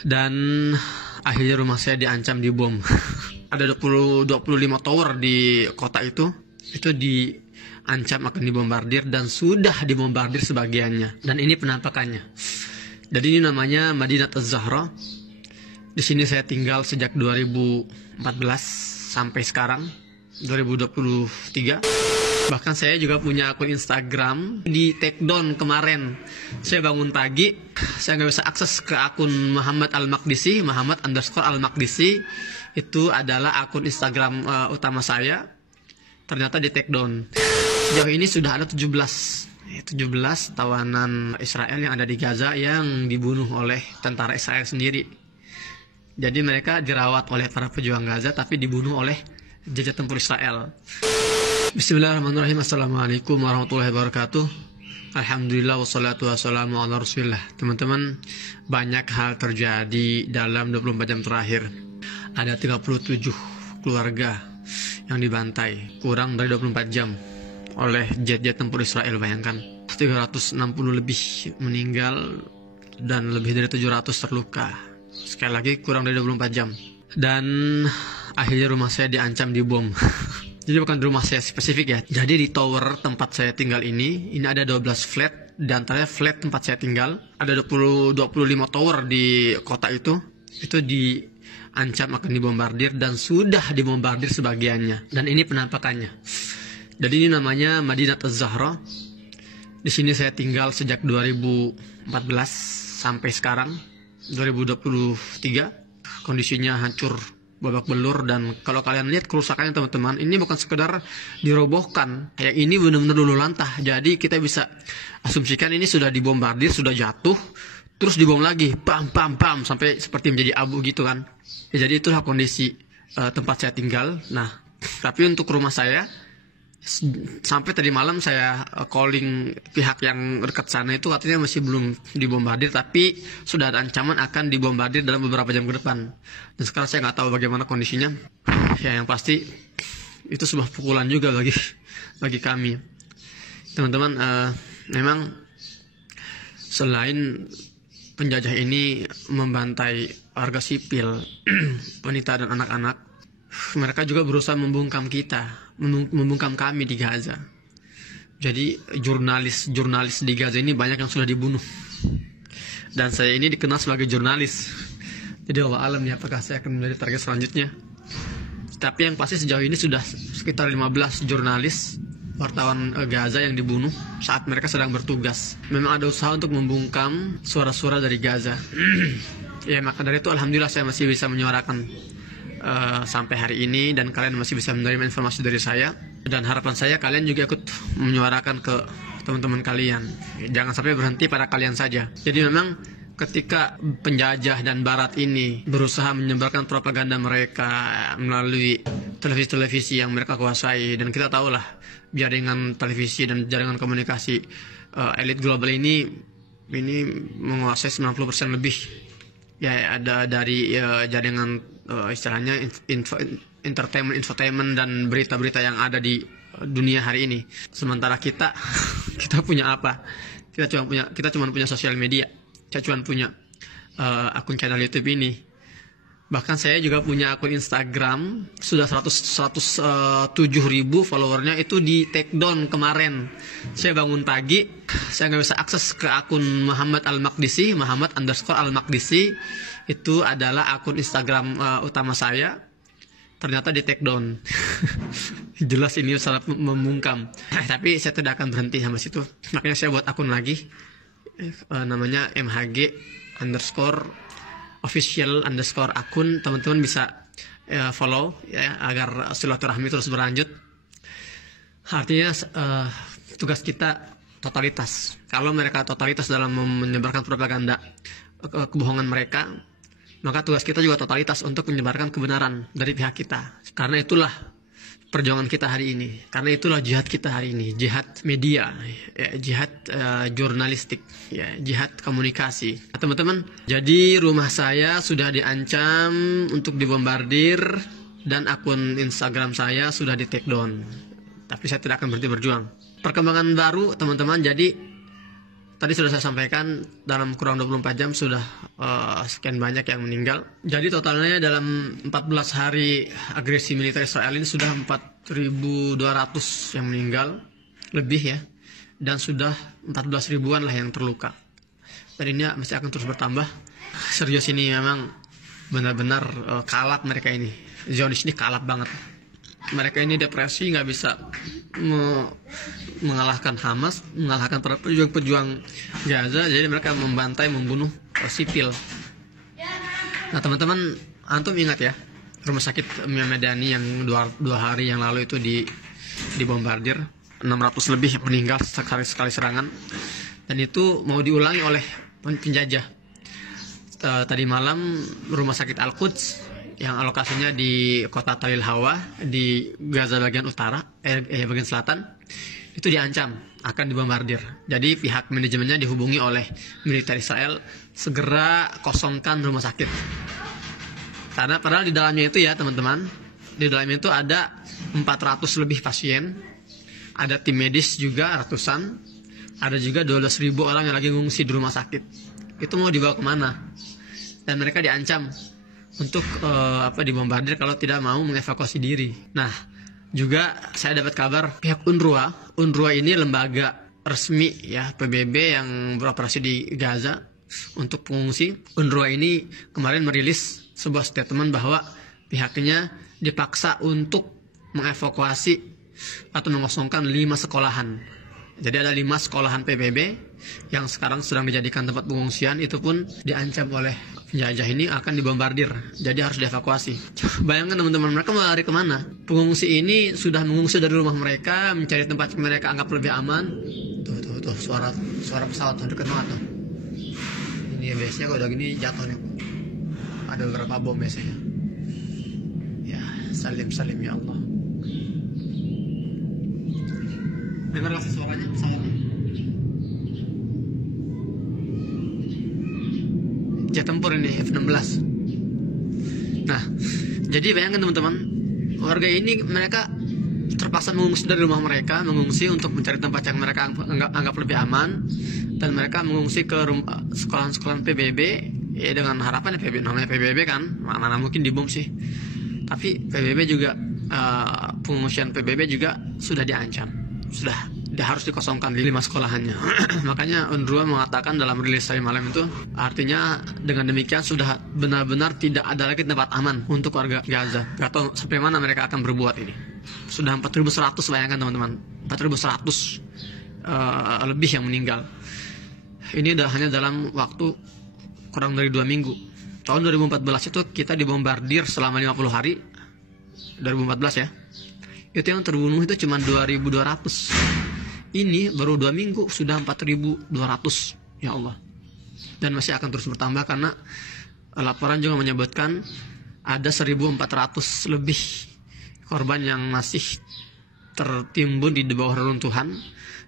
Dan akhirnya rumah saya diancam dibom. Ada 25 tower di kota itu diancam akan dibombardir dan sudah dibombardir sebagiannya. Dan ini penampakannya. Jadi ini namanya Madinat Az-Zahra. Di sini saya tinggal sejak 2014 sampai sekarang 2023. Bahkan saya juga punya akun Instagram di take down kemarin. Saya bangun pagi, saya nggak bisa akses ke akun Muhammad Al-Maqdisi, Muhammad_Al-Maqdisi. Itu adalah akun Instagram utama saya. Ternyata di take down. Sejauh ini sudah ada 17 tawanan Israel yang ada di Gaza yang dibunuh oleh tentara Israel sendiri. Jadi mereka dirawat oleh para pejuang Gaza tapi dibunuh oleh jajah tempur Israel. Bismillahirrahmanirrahim. Assalamualaikum warahmatullahi wabarakatuh. Alhamdulillah wassalatu wassalamu ala rasulillah. Teman-teman, banyak hal terjadi dalam 24 jam terakhir. Ada 37 keluarga yang dibantai kurang dari 24 jam oleh jet-jet tempur Israel. Bayangkan 360 lebih meninggal dan lebih dari 700 terluka. Sekali lagi kurang dari 24 jam. Dan akhirnya rumah saya diancam dibom. Jadi bukan di rumah saya spesifik ya. Jadi di tower tempat saya tinggal ini ada 12 flat. Di antaranya flat tempat saya tinggal ada 25 tower di kota itu diancam akan dibombardir dan sudah dibombardir sebagiannya. Dan ini penampakannya. Jadi ini namanya Madinat Az-Zahra. Di sini saya tinggal sejak 2014 sampai sekarang 2023. Kondisinya hancur babak belur, dan kalau kalian lihat kerusakannya teman-teman, ini bukan sekedar dirobohkan, kayak ini benar-benar luluh lantah. Jadi kita bisa asumsikan ini sudah dibombardir, sudah jatuh, terus dibom lagi, pam sampai seperti menjadi abu gitu kan. Ya, jadi itulah kondisi tempat saya tinggal. Nah, tapi untuk rumah saya sampai tadi malam saya calling pihak yang dekat sana, itu katanya masih belum dibombardir, tapi sudah ada ancaman akan dibombardir dalam beberapa jam ke depan. Dan sekarang saya nggak tahu bagaimana kondisinya. Ya, yang pasti itu sebuah pukulan juga bagi kami, teman-teman. Memang selain penjajah ini membantai warga sipil, wanita dan anak-anak, mereka juga berusaha membungkam kami di Gaza. Jadi jurnalis di Gaza ini banyak yang sudah dibunuh. Dan saya ini dikenal sebagai jurnalis. Jadi Allah alam ya, apakah saya akan menjadi target selanjutnya. Tapi yang pasti sejauh ini sudah sekitar 15 jurnalis wartawan Gaza yang dibunuh saat mereka sedang bertugas. Memang ada usaha untuk membungkam suara-suara dari Gaza. Ya, maka dari itu alhamdulillah saya masih bisa menyuarakan sampai hari ini, dan kalian masih bisa menerima informasi dari saya. Dan harapan saya kalian juga ikut menyuarakan ke teman-teman kalian. Jangan sampai berhenti pada kalian saja. Jadi memang ketika penjajah dan barat ini berusaha menyebarkan propaganda mereka melalui televisi-televisi yang mereka kuasai, dan kita tahulah jaringan televisi dan jaringan komunikasi elit global ini menguasai 90% lebih. Ya, ada dari jaringan istilahnya infotainment dan berita-berita yang ada di dunia hari ini. Sementara kita punya apa? Kita cuma punya sosial media. Kita cuma punya akun channel YouTube ini. Bahkan saya juga punya akun Instagram, sudah 107.000 followernya, itu di take down kemarin. Saya bangun pagi, saya nggak bisa akses ke akun Muhammad Al-Maqdisi, Muhammad_Al-Maqdisi. Itu adalah akun Instagram utama saya. Ternyata di take down. Jelas ini sangat membungkam. Tapi saya tidak akan berhenti sampai situ. Makanya saya buat akun lagi, namanya MHG_official_ akun. Teman-teman bisa follow ya, agar silaturahmi terus berlanjut. Artinya tugas kita totalitas. Kalau mereka totalitas dalam menyebarkan propaganda kebohongan mereka, maka tugas kita juga totalitas untuk menyebarkan kebenaran dari pihak kita. Karena itulah perjuangan kita hari ini. Karena itulah jihad kita hari ini. Jihad media, ya, jihad jurnalistik, ya, jihad komunikasi. Nah, teman-teman, jadi rumah saya sudah diancam untuk dibombardir dan akun Instagram saya sudah di take down. Tapi saya tidak akan berhenti berjuang. Perkembangan baru, teman-teman, jadi tadi sudah saya sampaikan dalam kurang 24 jam sudah sekian banyak yang meninggal. Jadi totalnya dalam 14 hari agresi militer Israel ini sudah 4.200 yang meninggal lebih ya, dan sudah 14 ribuan lah yang terluka. Dan ini masih akan terus bertambah. Serius, ini memang benar-benar kalap mereka ini. Zionis ini kalap banget. Mereka ini depresi, nggak bisa mengalahkan Hamas, mengalahkan para pejuang-pejuang Gaza. Jadi mereka membantai, membunuh sipil. Nah teman-teman, antum ingat ya, rumah sakit Medani yang dua hari yang lalu itu dibombardir, 600 lebih meninggal sekali serangan. Dan itu mau diulangi oleh penjajah. Tadi malam rumah sakit Al-Quds yang alokasinya di kota Talil Hawa di Gaza bagian utara, bagian selatan, itu diancam akan dibombardir. Jadi pihak manajemennya dihubungi oleh militer Israel segera kosongkan rumah sakit. Karena padahal di dalamnya itu ya teman-teman, di dalamnya itu ada 400 lebih pasien, ada tim medis juga ratusan, ada juga 12.000 orang yang lagi ngungsi di rumah sakit. Itu mau dibawa kemana? Dan mereka diancam untuk dibombardir kalau tidak mau mengevakuasi diri. Nah, juga saya dapat kabar pihak UNRWA ini lembaga resmi ya PBB yang beroperasi di Gaza untuk pengungsi. UNRWA ini kemarin merilis sebuah statement bahwa pihaknya dipaksa untuk mengevakuasi atau mengosongkan 5 sekolahan. Jadi ada 5 sekolahan PBB yang sekarang sedang dijadikan tempat pengungsian, itu pun diancam oleh penjajah ini akan dibombardir. Jadi harus dievakuasi. Bayangkan teman-teman, mereka mau lari kemana? Pengungsi ini sudah mengungsi dari rumah mereka, mencari tempat mereka anggap lebih aman. Tuh suara pesawat tuh deket banget tuh. Ini ya, biasanya kalau udah gini jatuh nih. Ada beberapa bom biasanya. Ya, salim ya Allah. Dengar gak suaranya pesawatnya? Jet tempur ini F-16. Nah, jadi bayangkan teman-teman, warga ini mereka terpaksa mengungsi dari rumah mereka, mengungsi untuk mencari tempat yang mereka anggap lebih aman, dan mereka mengungsi ke sekolahan-sekolahan PBB ya, dengan harapan ya namanya PBB kan, mana mungkin dibom sih. Tapi PBB juga pengungsian PBB juga sudah diancam. Dia harus dikosongkan di 5 sekolahannya. Makanya UNRWA mengatakan dalam rilis tadi malam itu, artinya dengan demikian sudah benar-benar tidak ada lagi tempat aman untuk warga Gaza. Gak tahu sampai mana mereka akan berbuat ini. Sudah 4.100, bayangkan teman-teman, 4.100 lebih yang meninggal. Ini hanya dalam waktu kurang dari 2 minggu. Tahun 2014 itu kita dibombardir selama 50 hari. 2014 ya. Itu yang terbunuh itu cuma 2.200. Ini baru 2 minggu sudah 4.200. Ya Allah. Dan masih akan terus bertambah karena laporan juga menyebutkan ada 1.400 lebih korban yang masih tertimbun di bawah reruntuhan,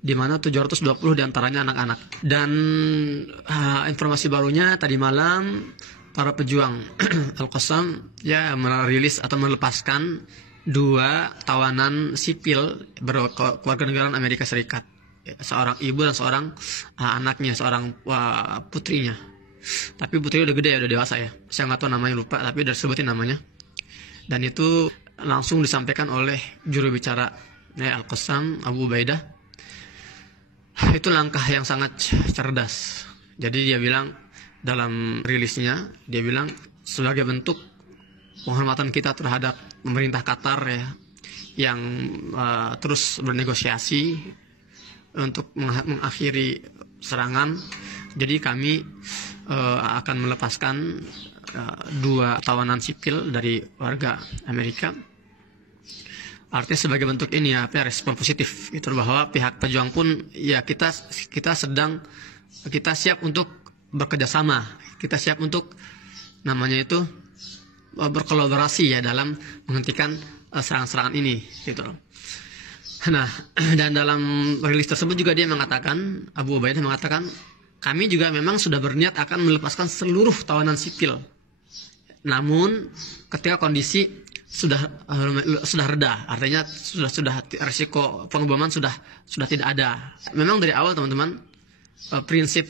di mana 720 diantaranya anak-anak. Dan informasi barunya tadi malam para pejuang Al-Qassam ya merilis atau melepaskan 2 tawanan sipil kewarganegaraan Amerika Serikat, seorang ibu dan seorang anaknya, seorang putrinya. Tapi putrinya udah gede ya, udah dewasa ya. Saya nggak tahu namanya, lupa, tapi udah sebutin namanya. Dan itu langsung disampaikan oleh juru bicara Al-Qassam, Abu Ubaidah. Itu langkah yang sangat cerdas. Jadi dia bilang dalam rilisnya, dia bilang sebagai bentuk penghormatan kita terhadap pemerintah Qatar ya, yang terus bernegosiasi untuk mengakhiri serangan. Jadi kami akan melepaskan 2 tawanan sipil dari warga Amerika. Artinya sebagai bentuk ini ya, respon positif itu bahwa pihak pejuang pun ya kita siap untuk bekerja sama, kita siap untuk namanya itu berkolaborasi ya dalam menghentikan serangan-serangan ini gitu. Nah, dan dalam rilis tersebut juga dia mengatakan, Abu Ubaidah mengatakan, kami juga memang sudah berniat akan melepaskan seluruh tawanan sipil. Namun ketika kondisi sudah reda, artinya sudah risiko pengeboman sudah tidak ada. Memang dari awal teman-teman prinsip